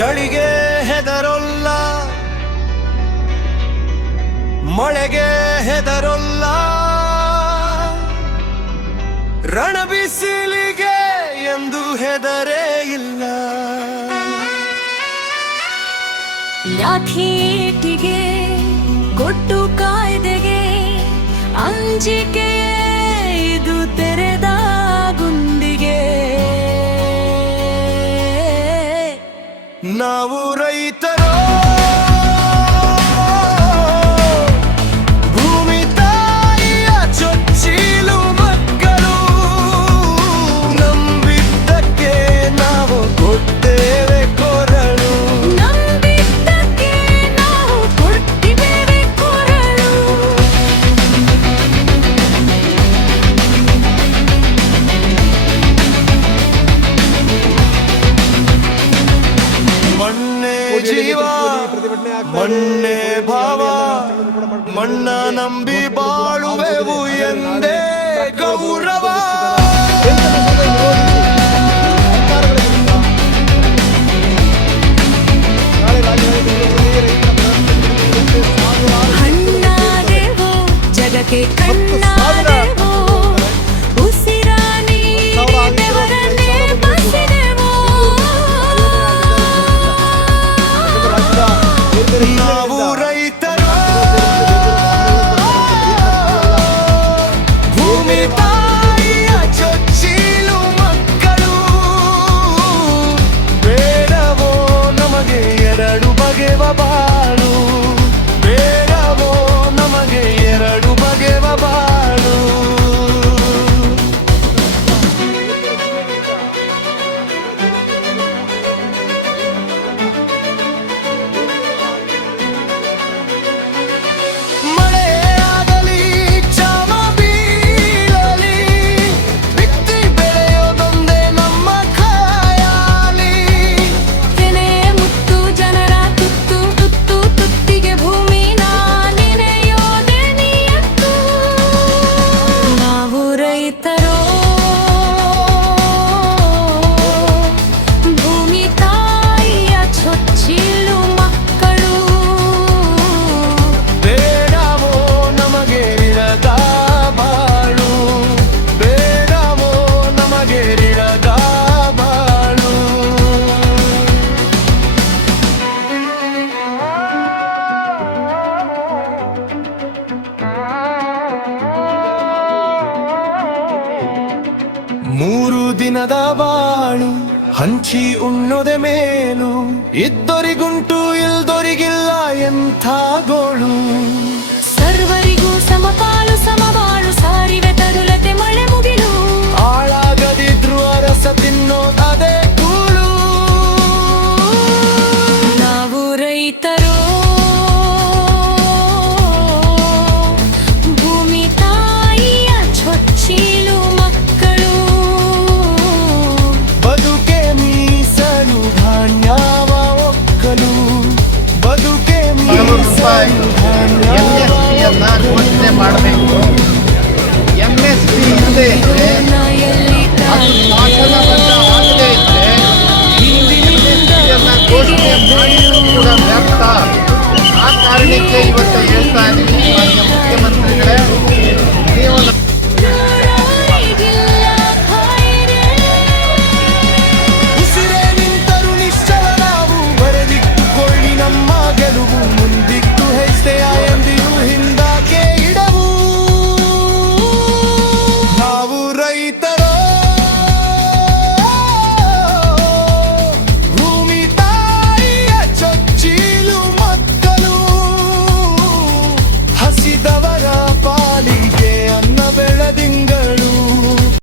ಚಳಿಗೆ ಹೆದರೊಲ್ಲ ಮಳೆಗೆ ಹೆದರೊಲ್ಲ ರಣಬಿಸಿಲಿಗೆ ಎಂದು ಹೆದರೇ ಇಲ್ಲ. ಲಾಠೀಟಿಗೆ ಕೊಟ್ಟು ಕಾಯ್ದೆಗೆ ಅಂಜಿಕೆ ಇದು ತೆರೆದ ನಾವು ರೈತರೋ ಮಣ್ಣೆ ಭಾವ ಮಣ್ಣ ನಂಬಿ ಬಾಳುವೆವು ಎಂದೇ ಗೌರವ. ಕೇಂದ್ರ ಸರ್ಕಾರದ ವಿರೋಧಿಸಿ quitar ದಿನದ ಬಾಳು ಹಂಚಿ ಉಣ್ಣುದೆ ಮೇಲು ಇದ್ದೊರಿಗುಂಟು ಇಲ್ದೊರಿಗಿಲ್ಲ ಎಂಥ ಗೋಳು. ಸರ್ವರಿಗೂ ಸಮಪಾಲು ಸಮಬಾಳು ಎಂ ಎಸ್ ಘೋಷಣೆ ಮಾಡಬೇಕು ಎಂ ಎಸ್ ಪಿ ಇಲ್ಲದೆ ಇದ್ದರೆ ಅದು ಘೋಷಣೆ ಮಾಡಿದ್ರು ಕೂಡ ವ್ಯರ್ಥ. ಆ ಕಾರಣಕ್ಕೆ ಇವತ್ತು